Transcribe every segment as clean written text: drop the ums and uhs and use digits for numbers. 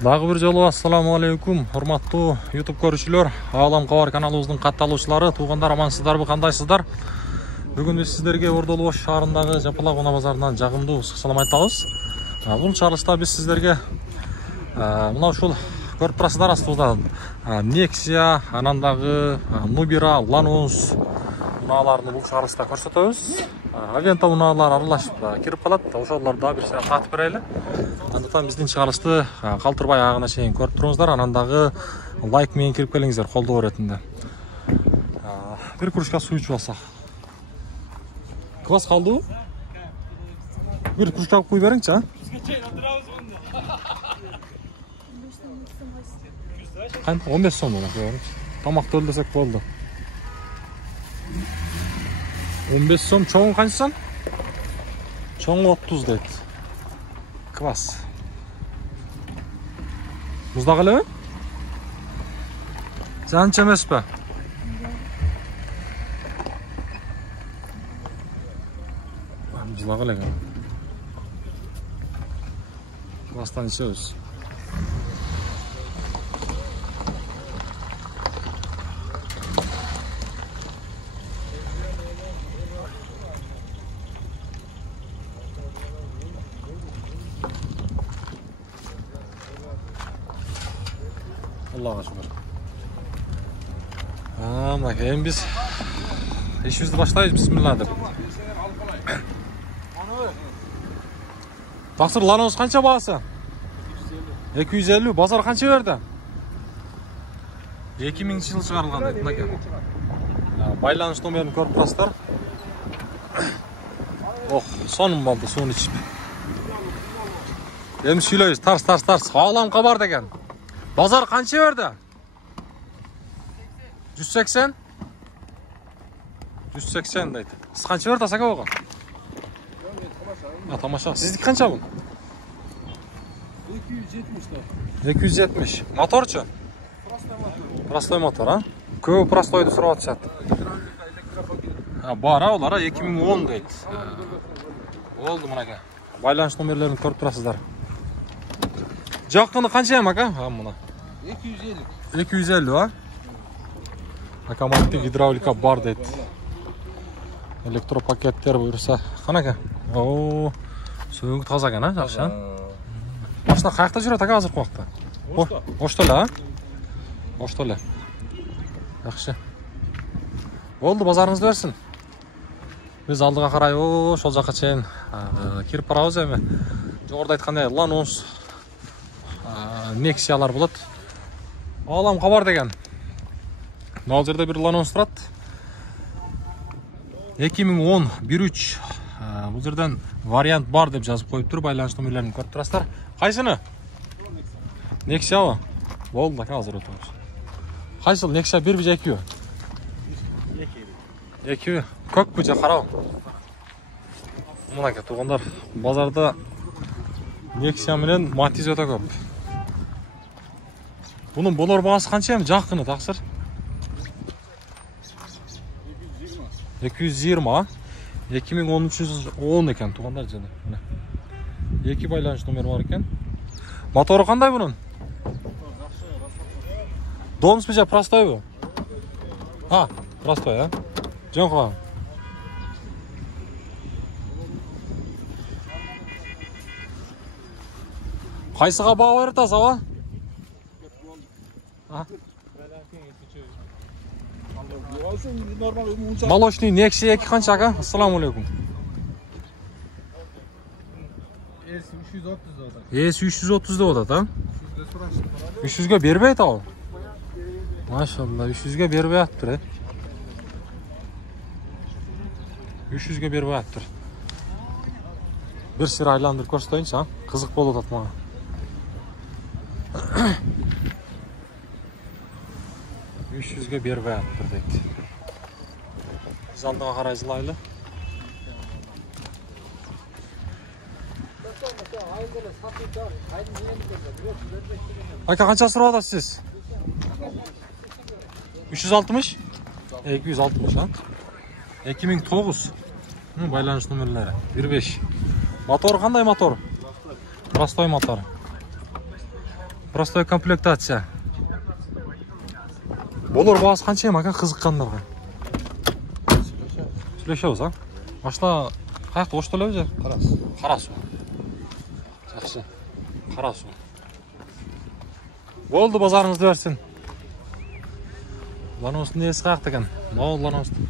Дагы бир жолу ассаламу алейкум, урматтуу YouTube көрүүчүлөр, Алам Кабар каналыбыздын катталуучулары, туугандар, амансыздарбы, кандайсыздар? Бүгүн биз сиздерге Ордолу Ош шаарындагы Жапалак унаа базарынан жагымдуу салам айтабыз. Бул чыгарылышта биз сиздерге мына ушул көрүп турасыздар астыбызда Nexia, анан дагы Nubira, Lanos унааларын бул чыгарылышта көрсөтөбүз. Авента унаалар аралашып кирип калат, ошолорду да бир сыйра татып берели. Андыктан биздин чыгарылышты калтырбай агына чейин көрүп туруңуздар, анан дагы лайк менен кирип келиңиздер колдоо иретинде. Бир кружка суу ичип алсак. Квас калдыбы? Бир кружка алып кой бериңчи, а? Бизге чейин отурабыз мында. Кантип 15 сом болот. Тамак төлдөсөк болду. 15 сом, çoğun kaç son? Çoğun 30 deydi. Kıvas. Muzdağı mı? Sen çemez be. Muzdağı mı? Kıvastan içiyoruz. Allah'a şükür. Bak hem biz işimizi başlayız bismillah deb. Taksir Lanos kança bağısı? 250. Bazar kança verdi? 2000 yıl çıkarılgan deydi. Baylanış numaranı görüp turasızlar. Oh, sonum oldu, suyunu içip. Hem söyleyiz, tars. Ağlam kabar degen. Bazar kança verdi? 180. 180 deydi. Siz kança verdi asaka oğan? Tamaşa. Sizlik kança bu? 270. Motorçu? Prostoy motor, ha? Köy prostoydu sürüp atışat. Bara olara 2010 deydi. Oldu mınaka. Baylanış numarlarını körüp turasızlar. Jakını kança yemek ha? Muna. 250. 250 ha? Akamattik hidravlika bar deydi. Elektropaketler buyursa. Kanaka? Oo, söğüngü taza kan ha? Жақшы. Başına kayakta жүрөт aka hazır koqta? Oştola ha? Oştola. Жақшы. Oldu, bazarınızды versin. Biz aldığa қарай ошол жакка чейин кирип барабыз эми. Жогоруда айткандай Lanos, Nexia'lar болот. Алам кабар деген. Мына жерде бир Lanos турат. 2010 13. Бул жерден вариант бар деп жазып коюптур. Байланыш номерлерин көрүп турасыздар. Кайсыны? Nexia'бы? Болду, азыр өтөбүз. Кайсыл? Nexia 1 же 2? 2. Көкпү же карабы? Мына туугандар, базарда Nexia менен Matiz өтө көп. Bunun bolor bağısı kança mı? Жақыны taksır. 220 ha? 2310 eken tuğanlar canı. İki baylanış numara var eken. Motoru kanday bunun? Donus bize prostoy bu. Ha, prostoy ha. Can koyalım. Kaysığa bağ var ta sava? Молочный Nexia 2 kança aka? Assalamu alaikum. S330 da oda da. 300'ge berbeyt al. Maşallah 300'ge berbeyt tur. 300'ge berbeyt tur. Bir sıra aylandır ko'rsatayınçı ha. Kızık bolot atmağa. Yüzge bir ve attırdık. Biz aldığa karay zılaylı. Aka kança sırada siz? 360? 260 ha? 2009. Baylanış numarları. 15. Motor kanday motor? Prostoy motor. Простой комплектация. Болор бағасы қанша ем ака қызыққандарға? Сөйлешеміз, а? Машина қаяқты оштолау же? Қарасу. Жақсы. Қарасу. Болды, базарыңызды берсін. Ланосының несі қаяқты екен? Мау ланосының.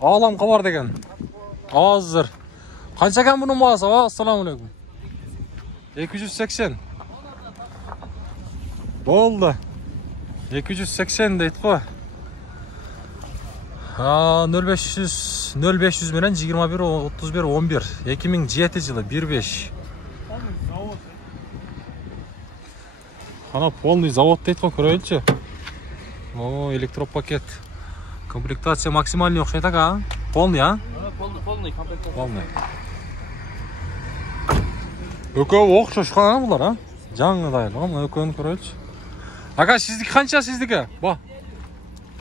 Алам қабар деген. Азыр. Қанша екен бұның бағасы? Ассаламу алейкум. 280. Болды. 280 дейді қой. 0500 менен 21 31 11 2007 жылы 15. Ана полный завод дейді қой, көрейінші. О, электропакет. Комплектация максимальный оқшайды, а? Полный, а? Полный комплектация. Полный. Өкөв оқшы шыққан бұлар, а? Жаңы дайыл, өкөні көрейінші. Ака, сіздікі қанша сіздікі? Ба.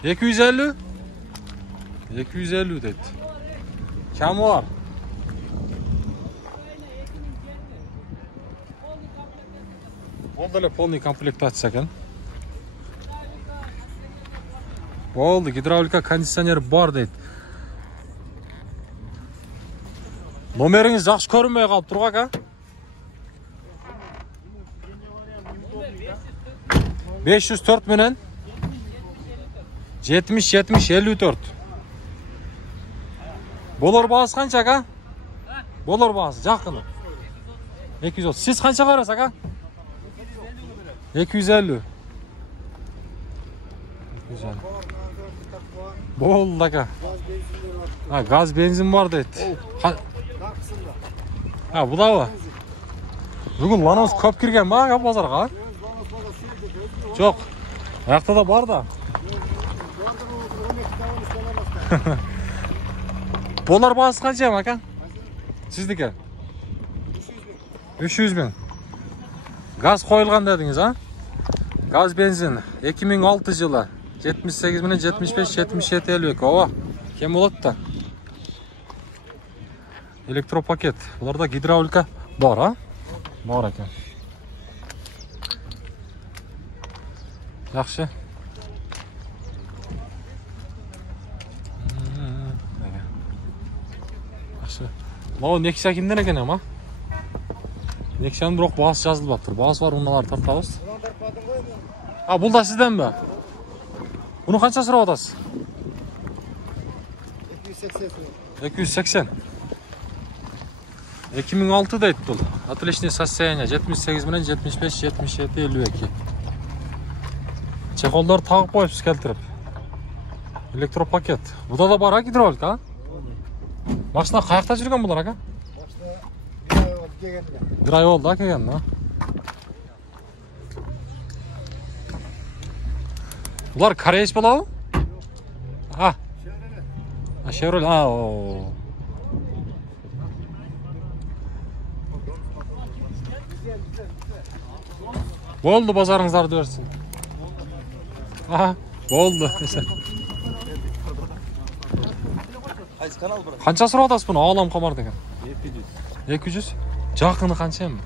250? 250 дейді. Кәмі бар. Болды әлі полный комплектация екен. Болды, гидравлика кондиционер бар дейді. Номеріңіз жақсы көрінбей қалып тұрға, ака? 504 менен 70-70-54. Болор бағасы қанша, ака? Болор бағасы, жақыны. 230. Сіз қанша қарас, ака? 250. Болды, ака. Газ, бензин бар дейді. Бұл ава? Бүгін ланос көп кірген ма, ака, базарға? Жоқ, аяқта да бар да. Болар бағасы қанша, ака? Сіздікі? 300 мен. Газ қойылған дедіңіз, а? Газ бензин 2006 жылы 78 менен 75-77-52. Ова, кем болады да? Электропакет. Бұларда гидравлика бар, а? Бар екен. Жақшы. Жақшы. Мау Nexia кімден екен, ама? Nexианың бірақ бағасы жазылып баттыр. Бағасы бар, ұналар тартабыз. Бұл да сізден бе? Бұны қанша сұрап атасыз? 280. 2006 дейді бұл. Отличный состояние. 78 менен 75-77-52. Чехолдар тағып қойыпсыз келтіріп. Электропакет. Бұда да бар, а, гидравлика, а? Машина қаяқта жүрген бұлар, ака? Драйвол да келген, а? Бұлар корейс болау? А? Шевроле, о. Болды, базарыңыздарды берсін. Болды. Қанша сұрап атасыз бұны? Алам қамар деген. 200. Жақыны қанша ем?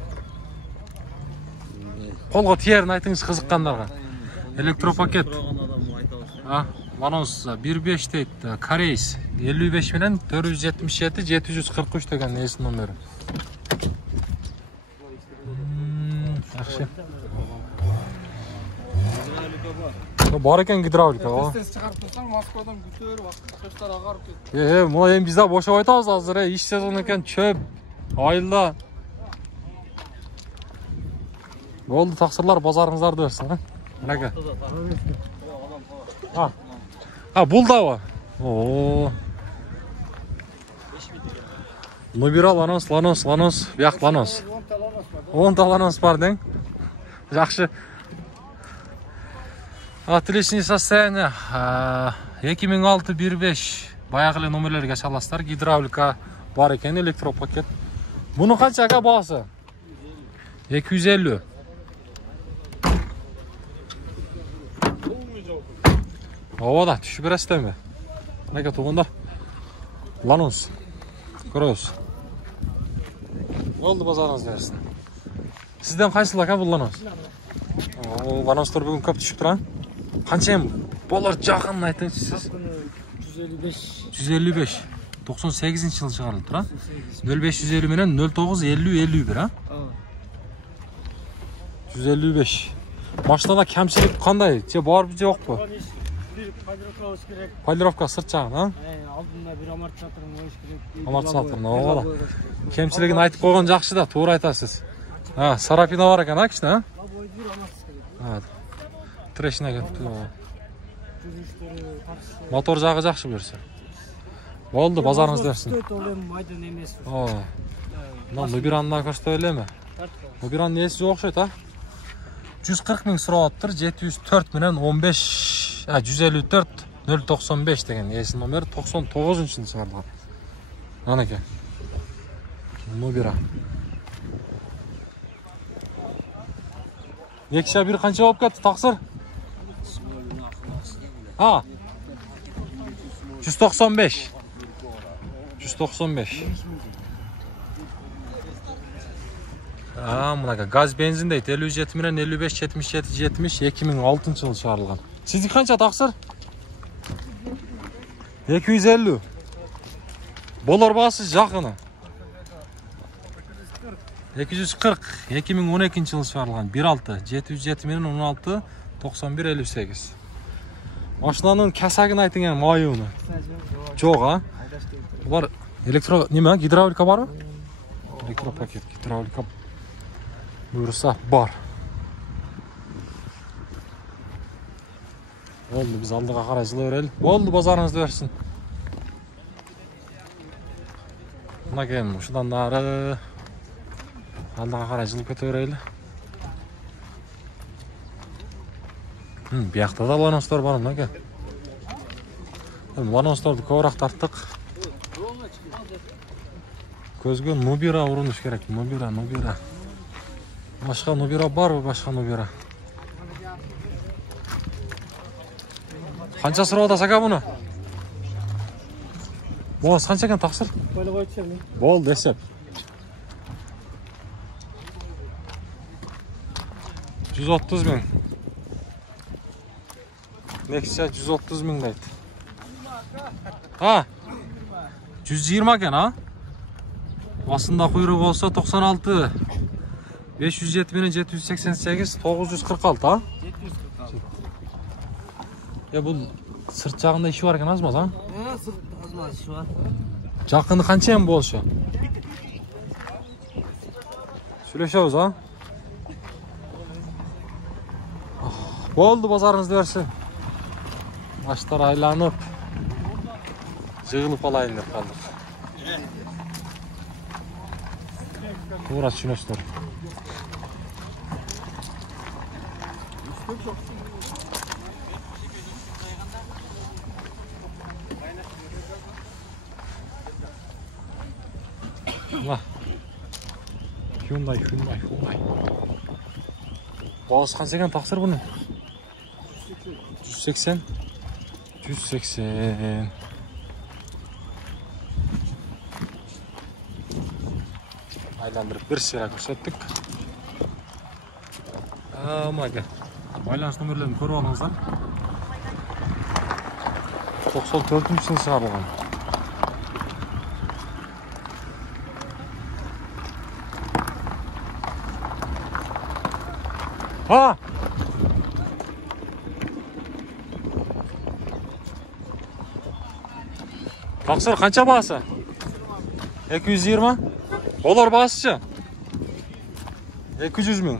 Қолға тиерін айтыңыз қызыққандарға. Электропакет. Ланос 15 дейді. Корейс 55 менен 477-743 деген несін номері. Жақшы. Бар екен гидравлика. Шығарып тұрсаң, Москвадан көтеріп, қоштар ағарып кетті. Мұна ең бізде бошап айтамыз азыр, иш сезон екен, чөп, айылда. Болды, тақсырлар базарыңыздарды берсін, а? Әке. Бұл да ба? Нубира ланос, бияқ ланос. 10 ланос бар дең. Жақшы. Отличный состояние. 2006-15 баяғылы номерлерге шаластар. Гидравлика бар екен, электропакет. Бұны қанша, ака, бағасы? 250. Ovada düşüp berəsiz mi? Nəqə tuğunda? Lanons. Görüyoruz. Oldu bazarınız versin. Sizden kaysılar ka bu lanons? Ваностор бүгін көп түшіп тұра. Қанша болар жақын айтыңызшы сіз? 155. 155. 98 жыл шығарылды тұра. 0550 менен 095051 а? 155. Машинада кәмшілік қандай? Же бар же жоқ па? Полировка olmuş gerek. Полировка сырт жағын, а? Aldığında bir amortisatörün olmuş gerek. Амортизаторын, оғала. Кемшілігін айтып қойған жақшы да, тура айтасыз. Сарапина бар екен, кішіне, а? Трешіне кетті. Мотор жағы жақшы берсе. Болды, базарыңызды берсін. Нубиранына көрсетіп өлеме? Нубиранның несі жоқ шойт, а? 140 мың сұрап отыр, 704 менен 154 095 деген есін номер 99-шын шығардыған. Анеке. Нубира. Екші бір қанша болып кетті, тақсыр? 195. 195. Мынака газ бензин дейді. 57 менен 55 77 70 2006 жылы шығарылған. Сізді қанша тақсыр? 250. Болар басы жақыны. 240 2012 жылы шығарылған. 1.6 707 менен 16 91 58. Машинаның кәсагын айтың ән майуыны. Жоқ, а? Бұлар гидравлика бар ма? Электропакет, гидравлика бұйырса бар. Болды, біз алдыға қарай жылы өрелі. Болды, базарыңызды өрсін. Мұна кем, ұшыдан нары алдыға қарай жылы көте өрелі. Бияқта да ланостар бар, мұна кем. Ланосторды көбірақ тарттық. Көзге Нубира ұрыныш керек. Нубира. Башқа Нубира бар ба, башқа Нубира? Қанша сұрап отас ака бұны? Болас қанша екен тақсыр? Болды, есеп. 130 мың. Nexia 130 мың дейді. 120 екен, а? Басында құйрығы болса 96. 507 менен 788 946, а? 746. Бұл сырт жағында іші бар екен азмаз, а? Сырт азмаз іші бар. Жақыны қанша ем болшы? Сөйлешеуіз, а? Болды, базарыңызды берсін. Аштар айланып, жығылып алайын деп қалдық. Тура түсінесіздер. Hyundai. Бағасы қанша екен тақсыр бұның? 180. Айландырып бір сера көрсеттік. Байланыс нөмірлерін көріп алыңыздар. 94 жыл шығарылған. Тақсыр қанша бағасы? 220? Олар бағасышы? 200 мың.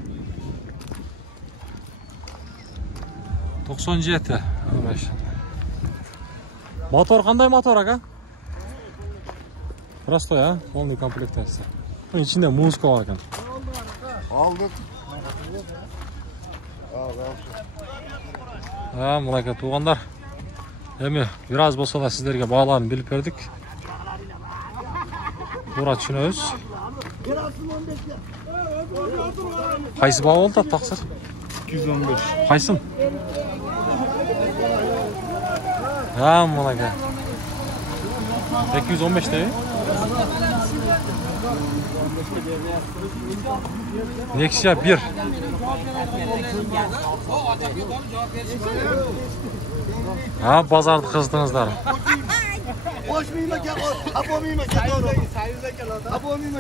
97. Мотор қандай мотор, аға? Простой, а? Полный комплектация. İçinde muzika var ekan. Aldık. Мынакей туғандар. Эми бираз болсо да сиздерге бааларын билип бердик. Туура түшүнөбүз. Кайсы баа болду тақсыр? 215. Кайсым? Мынакей. 215 деби? Nexia 1. Ha, bozorni qizdingizlar. Boş mıyım? Abomiyim. Abomiyim.